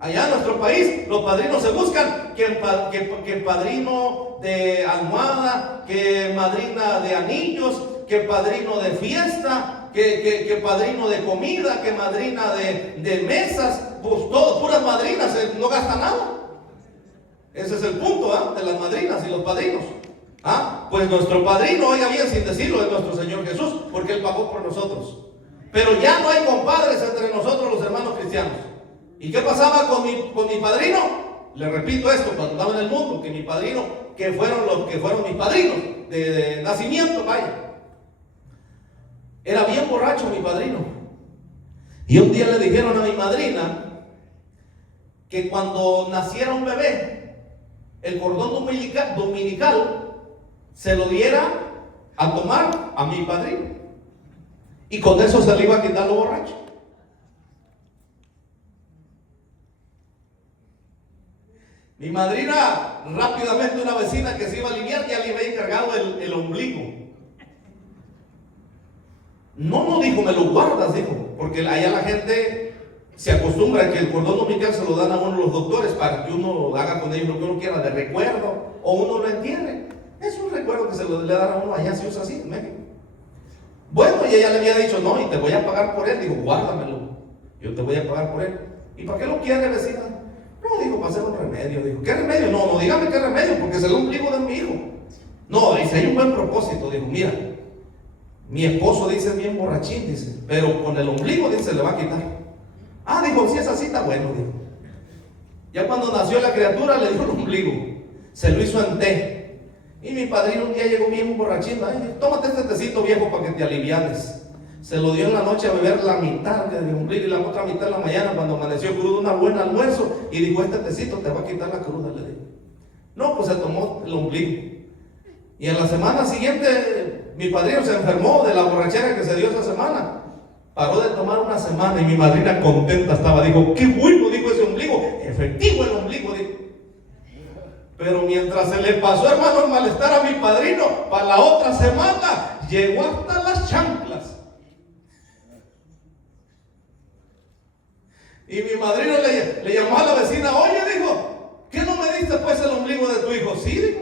Allá en nuestro país, los padrinos se buscan que padrino de almohada, que madrina de anillos, que padrino de fiesta, que padrino de comida, que madrina de mesas, pues todo, puras madrinas, no gasta nada. Ese es el punto de las madrinas y los padrinos. Pues nuestro padrino, oiga bien, sin decirlo, es nuestro Señor Jesús, porque Él pagó por nosotros. Pero ya no hay compadres entre nosotros los hermanos cristianos. ¿Y qué pasaba con mi padrino? Le repito esto, cuando andaba en el mundo, que mi padrino, que fueron los que fueron mis padrinos de nacimiento, vaya. Era bien borracho mi padrino. Y un día le dijeron a mi madrina que cuando naciera un bebé, el cordón dominical se lo diera a tomar a mi padrino. Y con eso se le iba a quitar lo borracho. Mi madrina, rápidamente una vecina que se iba a aliviar, ya le había encargado el ombligo. No dijo, me lo guardas, dijo, porque allá la gente se acostumbra a que el cordón umbilical se lo dan a uno los doctores para que uno haga con ellos lo que uno quiera de recuerdo, o uno lo entierre. Es un recuerdo que se le dan a uno, allá se usa así en México. Bueno, y ella le había dicho, no, y te voy a pagar por él. Digo, guárdamelo, yo te voy a pagar por él. ¿Y para qué lo quiere, vecina? No, dijo, para hacer un remedio. Dijo, ¿qué remedio? No, dígame qué remedio, porque es el ombligo de mi hijo. No, dice, hay un buen propósito. Dijo, mira, mi esposo dice bien borrachín, dice, pero con el ombligo, dice, le va a quitar. Dijo, si es así, está bueno, dijo. Ya cuando nació la criatura, le dio el ombligo, se lo hizo en té. Y mi padrino un día llegó bien borrachín, dijo, tómate este tecito viejo para que te alivianes. Se lo dio en la noche a beber la mitad del ombligo y la otra mitad en la mañana cuando amaneció crudo, una buena almuerzo, y dijo, este tecito te va a quitar la cruda, le dijo. No, pues se tomó el ombligo. Y en la semana siguiente mi padrino se enfermó de la borrachera que se dio esa semana. Paró de tomar una semana y mi madrina contenta estaba. Dijo, qué bueno, dijo, ese ombligo. Efectivo el ombligo, dijo. Pero mientras se le pasó, hermano, el malestar a mi padrino, para la otra semana llegó hasta las chanclas. Y mi madrino le llamó a la vecina, oye, dijo, ¿qué no me diste pues el ombligo de tu hijo? Sí, dijo.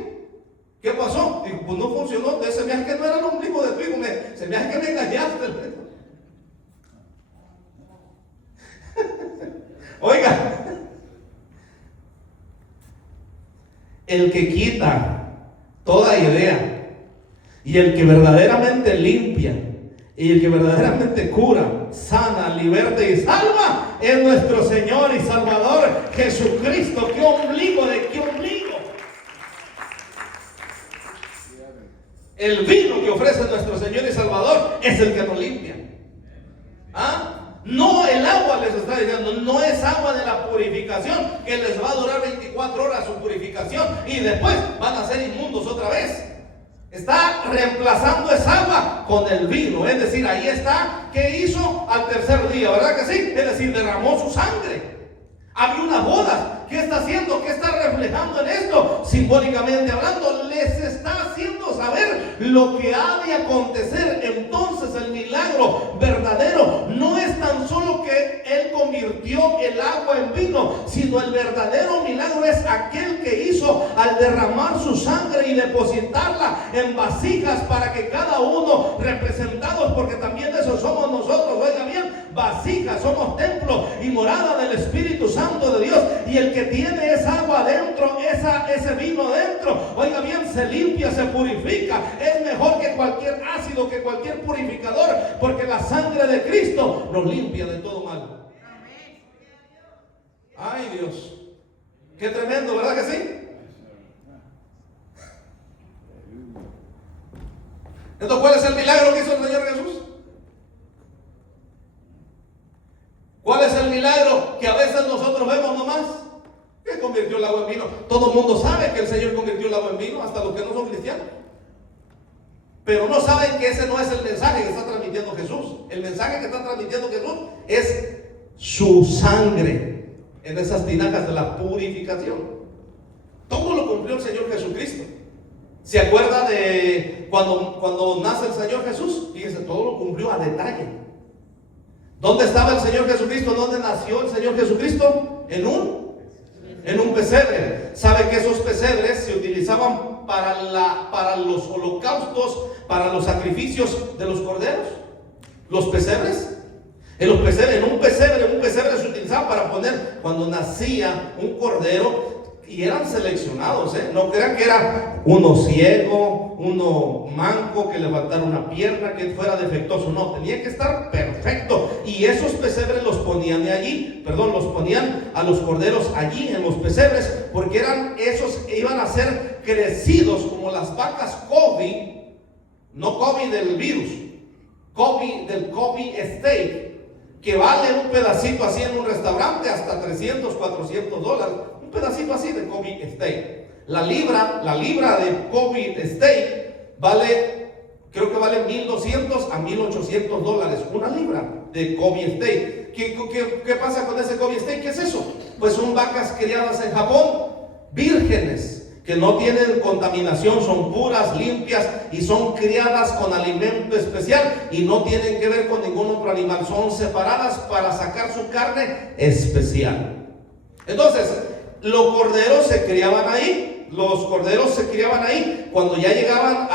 ¿Qué pasó? Dijo, pues no funcionó. Se me hace que no era el ombligo de tu hijo, se me hace que me engañaste. Oiga, el que quita toda idea y el que verdaderamente limpia y el que verdaderamente cura, sana, liberta y salva es nuestro Señor y Salvador Jesucristo. ¿Qué ombligo? ¿De qué ombligo? El vino que ofrece nuestro Señor y Salvador es el que nos limpia. No el agua, les está diciendo, no es agua de la purificación que les va a durar 24 horas su purificación y después van a ser inmundos otra vez. Está reemplazando esa agua con el vino, es decir, ahí está, ¿qué hizo al tercer día? ¿Verdad que sí? Es decir, derramó su sangre. Había unas bodas. ¿Qué está haciendo? ¿Qué está reflejando en esto? Simbólicamente hablando, les está haciendo saber lo que ha de acontecer. Entonces el milagro verdadero no es tan solo que Él convirtió el agua en vino, sino el verdadero milagro es aquel que hizo al derramar su sangre y depositarla en vasijas para que cada uno, representados, porque también eso somos nosotros, oiga bien, vasijas, somos templo y morada del Espíritu Santo de Dios, y el que tiene esa agua dentro, ese vino dentro, oiga bien, se limpia, se purifica. Es mejor que cualquier ácido, que cualquier purificador, porque la sangre de Cristo nos limpia de todo mal. Ay, Dios, qué tremendo, ¿verdad que sí? Entonces, ¿cuál es el milagro que hizo el Señor Jesús? ¿Cuál es el milagro que a veces nosotros vemos nomás? Que convirtió el agua en vino. Todo el mundo sabe que el Señor convirtió el agua en vino, hasta los que no son cristianos. Pero no saben que ese no es el mensaje que está transmitiendo Jesús. El mensaje que está transmitiendo Jesús es su sangre en esas tinajas de la purificación. Todo lo cumplió el Señor Jesucristo. ¿Se acuerda de cuando nace el Señor Jesús? Fíjese, todo lo cumplió a detalle. ¿Dónde estaba el Señor Jesucristo? ¿Dónde nació el Señor Jesucristo? En un pesebre. ¿Sabe que esos pesebres se utilizaban para los holocaustos, para los sacrificios de los corderos? Los pesebres. En un pesebre se utilizaba para poner cuando nacía un cordero. Y eran seleccionados, no crean que era uno ciego, uno manco, que le faltara una pierna, que fuera defectuoso. No, tenía que estar perfecto. Y esos pesebres los ponían los ponían a los corderos allí en los pesebres, porque iban a ser crecidos como las vacas Kobe, no Kobe del virus, Kobe del Kobe steak, que vale un pedacito así en un restaurante hasta $300, $400. Un pedacito así de Kobe steak. La libra de Kobe steak creo que vale $1,200 a $1,800. Una libra de Kobe steak. ¿Qué pasa con ese Kobe steak? ¿Qué es eso? Pues son vacas criadas en Japón, vírgenes, que no tienen contaminación, son puras, limpias y son criadas con alimento especial y no tienen que ver con ningún otro animal. Son separadas para sacar su carne especial. Entonces, los corderos se criaban ahí. Cuando ya llegaban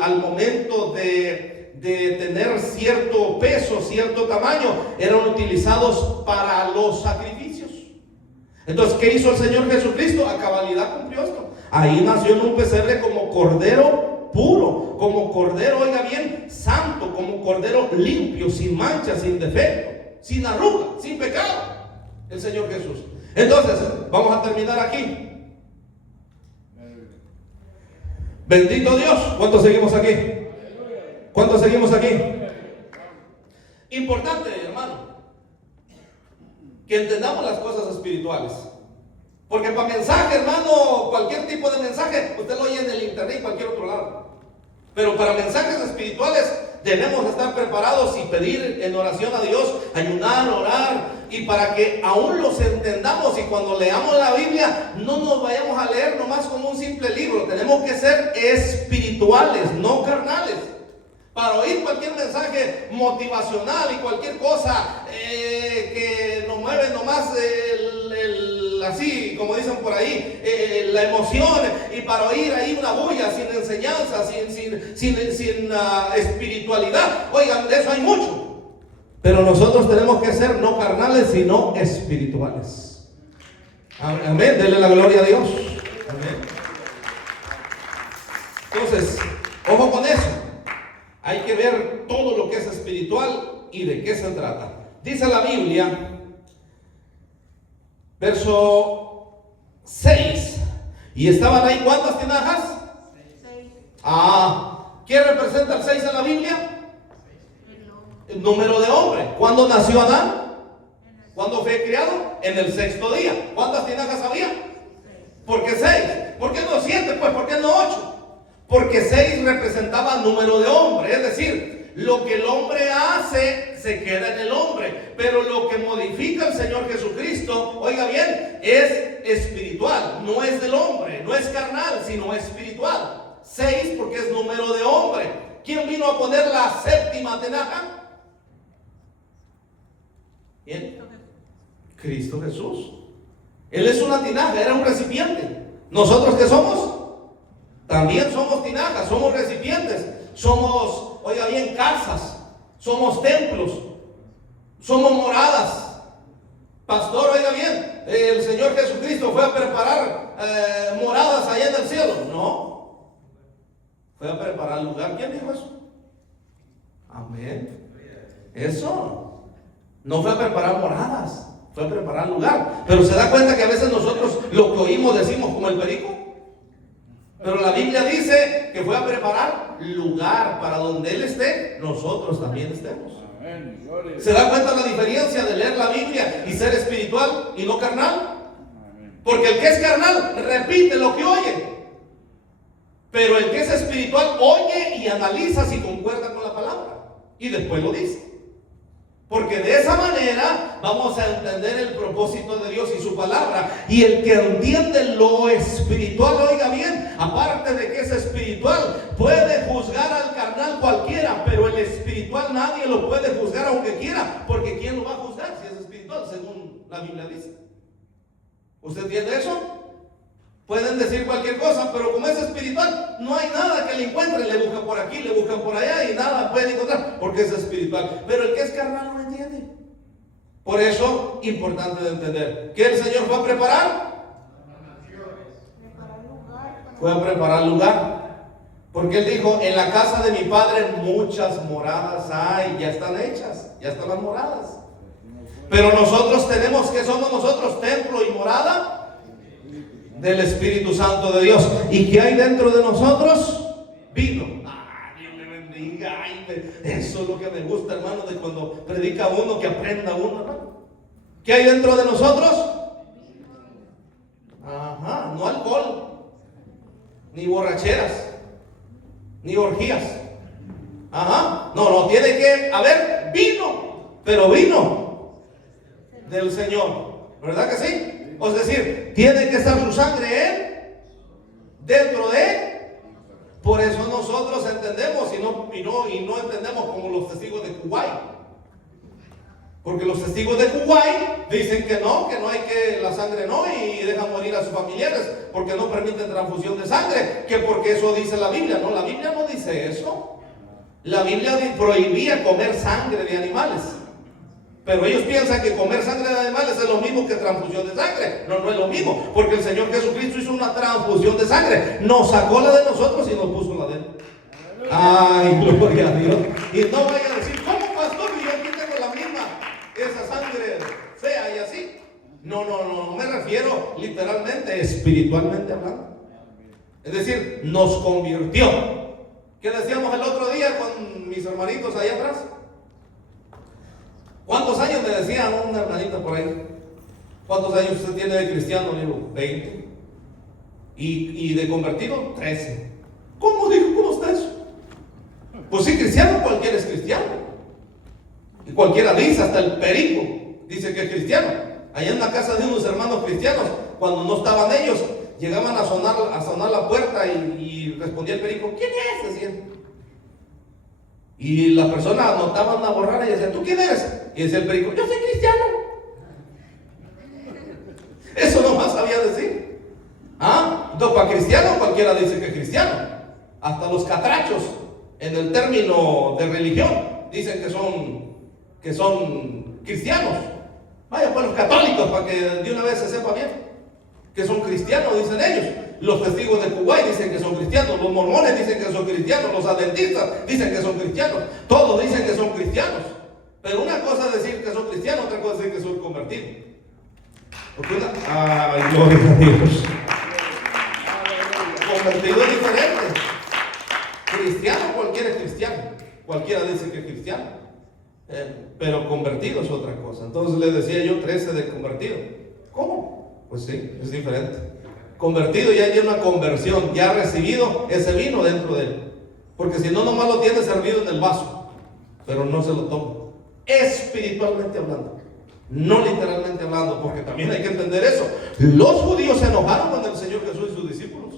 al momento de tener cierto peso, cierto tamaño, eran utilizados para los sacrificios. Entonces, ¿qué hizo el Señor Jesucristo? A cabalidad cumplió esto. Ahí nació en un pesebre como cordero puro, como cordero, oiga bien, santo, como cordero limpio, sin mancha, sin defecto, sin arruga, sin pecado, el Señor Jesús. Entonces, vamos a terminar aquí. Bendito Dios. ¿Cuántos seguimos aquí? ¿Cuántos seguimos aquí? Importante, hermano, que entendamos las cosas espirituales. Porque para mensaje, hermano, cualquier tipo de mensaje, usted lo oye en el internet y cualquier otro lado. Pero para mensajes espirituales debemos estar preparados y pedir en oración a Dios, ayunar, orar, y para que aún los entendamos y cuando leamos la Biblia no nos vayamos a leer nomás como un simple libro. Tenemos que ser espirituales, no carnales. Para oír cualquier mensaje motivacional y cualquier cosa que nos mueve nomás así, como dicen por ahí, la emoción, y para oír ahí una bulla sin enseñanza, sin espiritualidad. Oigan, de eso hay mucho. Pero nosotros tenemos que ser no carnales, sino espirituales. Amén. Denle la gloria a Dios. Amén. Entonces, ojo con eso. Hay que ver todo lo que es espiritual y de qué se trata. Dice la Biblia, verso 6. ¿Y estaban ahí cuántas tinajas? 6. ¿Qué representa el 6 en la Biblia? El número de hombre. ¿Cuándo nació Adán? ¿Cuándo fue criado? En el 6º día. ¿Cuántas tinajas había? 6. ¿Por qué 6? ¿Por qué no 7? Pues, ¿por qué no 8? Porque 6 representaba número de hombre. Es decir, lo que el hombre hace se queda en el hombre, pero lo que modifica el Señor Jesucristo, oiga bien, es espiritual. No es del hombre, no es carnal, sino espiritual. 6 porque es número de hombre. ¿Quién vino a poner la 7ª tinaja? ¿Quién? Cristo Jesús. Él es una tinaja, era un recipiente. ¿Nosotros qué somos? También somos tinajas, somos recipientes. Somos, oiga bien, casas. Somos templos. Somos moradas. Pastor, oiga bien, el Señor Jesucristo fue a preparar moradas allá en el cielo. No. Fue a preparar lugar. ¿Quién dijo eso? Amén. Eso. No fue a preparar moradas, fue a preparar lugar. Pero se da cuenta que a veces nosotros lo que oímos decimos como el perico. Pero la Biblia dice que fue a preparar lugar para donde Él esté, nosotros también estemos. ¿Se da cuenta la diferencia de leer la Biblia y ser espiritual y no carnal? Porque el que es carnal repite lo que oye. Pero el que es espiritual oye y analiza si concuerda con la palabra. Y después lo dice. Porque de esa manera vamos a entender el propósito de Dios y su palabra. Y el que entiende lo espiritual, oiga bien, aparte de que es espiritual, puede juzgar al carnal cualquiera, pero el espiritual nadie lo puede juzgar aunque quiera, porque ¿quién lo va a juzgar si es espiritual, según la Biblia dice? ¿Usted entiende eso? Pueden decir cualquier cosa, pero como es espiritual, no hay nada que le encuentren. Le buscan por aquí, le buscan por allá y nada pueden encontrar, porque es espiritual. Pero el que es carnal no entiende. Por eso, importante de entender, ¿qué el Señor fue a preparar? Fue a preparar lugar. Porque Él dijo, en la casa de mi Padre muchas moradas hay, ya están hechas, ya están las moradas. Pero nosotros tenemos, ¿qué somos nosotros? Templo y morada del Espíritu Santo de Dios. ¿Y qué hay dentro de nosotros? Vino. Dios me bendiga. Eso es lo que me gusta, hermano, de cuando predica uno, que aprenda uno, hermano. ¿Qué hay dentro de nosotros? No alcohol, ni borracheras, ni orgías. No, tiene que haber vino, pero vino del Señor, ¿verdad que sí? Es decir, tiene que estar su sangre dentro de él. Por eso nosotros entendemos y no entendemos como los testigos de Kuwait. Porque los testigos de Kuwait dicen que no hay que la sangre no, y dejan morir a sus familiares porque no permiten transfusión de sangre, que porque eso dice la Biblia. No, la Biblia no dice eso. La Biblia prohibía comer sangre de animales. Pero ellos piensan que comer sangre de animales es lo mismo que transfusión de sangre. No es lo mismo, porque el Señor Jesucristo hizo una transfusión de sangre. Nos sacó la de nosotros y nos puso la de él. Ay, gloria a Dios. Y no vaya a decir, ¿cómo, pastor? Y yo aquí tengo la misma, esa sangre fea y así. No me refiero literalmente, espiritualmente hablando. Es decir, nos convirtió. ¿Qué decíamos el otro día con mis hermanitos allá atrás? ¿Cuántos años me decía una hermanita por ahí? ¿Cuántos años usted tiene de cristiano? Le digo, 20. ¿Y de convertido? 13. ¿Cómo dijo? ¿Cómo está eso? Pues sí, cristiano, cualquiera es cristiano. Y cualquiera dice, hasta el perico dice que es cristiano. Allá en la casa de unos hermanos cristianos, cuando no estaban ellos, llegaban a sonar la puerta y respondía el perico, ¿quién es? Decían. Y la persona anotaba una borrada y decía, ¿tú quién eres? Y decía el perico, yo soy cristiano. Eso nomás sabía decir. Entonces, para cristiano cualquiera dice que es cristiano. Hasta los catrachos, en el término de religión, dicen que son cristianos. Vaya, pues los católicos, para que de una vez se sepa bien que son cristianos, dicen ellos. Los testigos de Kuwait dicen que son cristianos, los mormones dicen que son cristianos, los adventistas dicen que son cristianos, todos dicen que son cristianos. Pero una cosa es decir que son cristianos, otra cosa es decir que son convertidos. Ay, gloria a Dios. Convertido es diferente. Cristiano, cualquiera es cristiano, cualquiera dice que es cristiano, pero convertido es otra cosa. Entonces le decía yo 13 de convertido. ¿Cómo? Pues sí, es diferente. Convertido ya hay una conversión, ya ha recibido ese vino dentro de él. Porque si no, nomás lo tiene servido en el vaso, pero no se lo toma. Espiritualmente hablando, no literalmente hablando, porque también hay que entender eso. Los judíos se enojaron con el Señor Jesús y sus discípulos.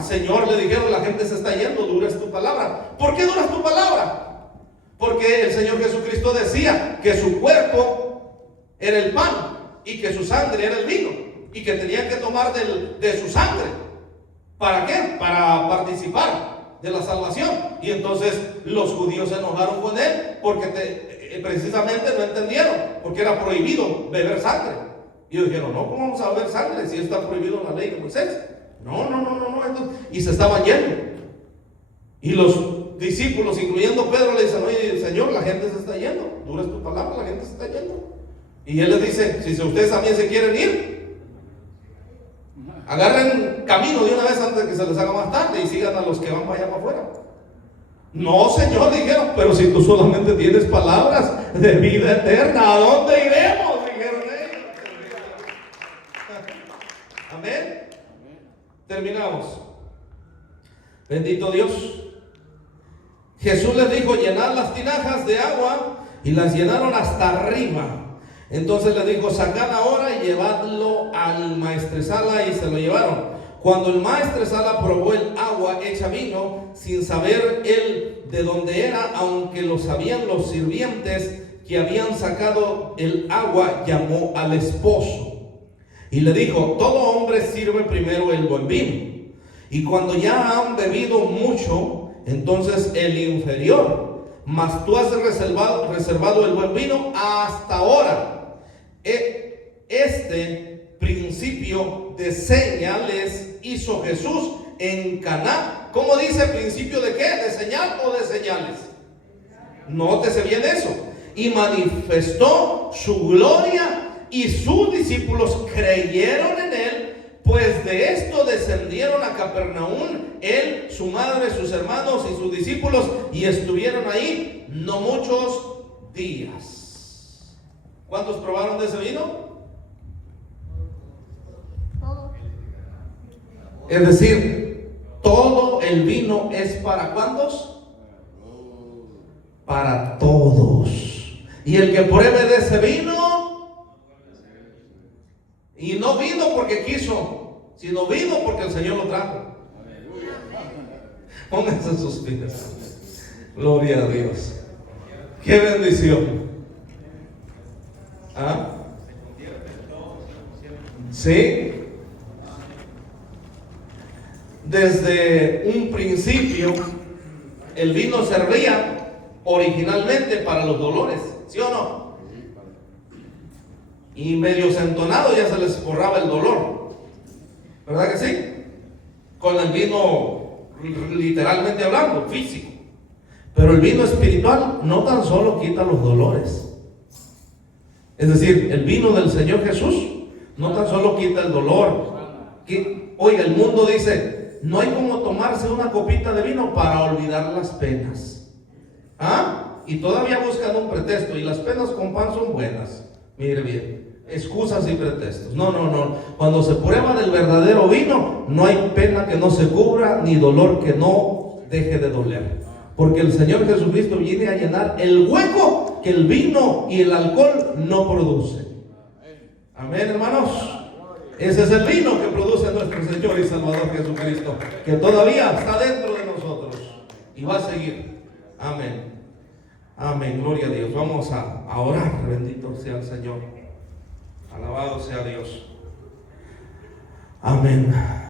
Señor, le dijeron, la gente se está yendo, dura es tu palabra. ¿Por qué dura tu palabra? Porque el Señor Jesucristo decía que su cuerpo era el pan y que su sangre era el vino, y que tenían que tomar de su sangre. ¿Para qué? Para participar de la salvación. Y entonces los judíos se enojaron con él porque precisamente no entendieron, porque era prohibido beber sangre. Y ellos dijeron, no, ¿cómo vamos a beber sangre si está prohibido en la ley de Moisés? No. Y se estaban yendo. Y los discípulos, incluyendo Pedro, le dicen, oye, Señor, la gente se está yendo. Dura es tu palabra, la gente se está yendo. Y él les dice, si ustedes también se quieren ir, agarren camino de una vez antes de que se les haga más tarde y sigan a los que van para allá para afuera. No, Señor, dijeron, pero si tú solamente tienes palabras de vida eterna, ¿a dónde iremos? Dijeron ellos. Amén. Terminamos. Bendito Dios. Jesús les dijo, llenad las tinajas de agua y las llenaron hasta arriba. Entonces le dijo: sacad ahora y llevadlo al maestresala, y se lo llevaron. Cuando el maestresala probó el agua hecha vino, sin saber él de dónde era, aunque lo sabían los sirvientes que habían sacado el agua, llamó al esposo y le dijo: todo hombre sirve primero el buen vino, y cuando ya han bebido mucho, entonces el inferior. Mas tú has reservado el buen vino hasta ahora. Este principio de señales hizo Jesús en Caná. ¿Cómo dice? ¿Principio de qué? ¿De señal o de señales? Nótese bien eso. Y manifestó su gloria, y sus discípulos creyeron en él. Pues de esto descendieron a Capernaum, él, su madre, sus hermanos y sus discípulos, y estuvieron ahí no muchos días. ¿Cuántos probaron de ese vino? Es decir, todo el vino es ¿para cuántos? Para todos. Y el que pruebe de ese vino, y no vino porque quiso, sino vino porque el Señor lo trajo. Pónganse sus pies. Gloria a Dios. Qué bendición. ¿Ah? ¿Sí? Desde un principio, el vino servía originalmente para los dolores, ¿sí o no? Y medio entonado ya se les borraba el dolor, ¿verdad que sí? Con el vino, literalmente hablando, físico. Pero el vino espiritual no tan solo quita los dolores. Es decir, el vino del Señor Jesús no tan solo quita el dolor. Oiga, el mundo dice: no hay como tomarse una copita de vino para olvidar las penas. ¿Ah? Y todavía buscan un pretexto. Y las penas con pan son buenas. Mire bien, excusas y pretextos. No. Cuando se prueba del verdadero vino, no hay pena que no se cubra, ni dolor que no deje de doler. Porque el Señor Jesucristo viene a llenar el hueco que el vino y el alcohol no producen. Amén, hermanos. Ese es el vino que produce nuestro Señor y Salvador Jesucristo, que todavía está dentro de nosotros y va a seguir. Amén. Amén, gloria a Dios. Vamos a orar. Bendito sea el Señor. Alabado sea Dios. Amén.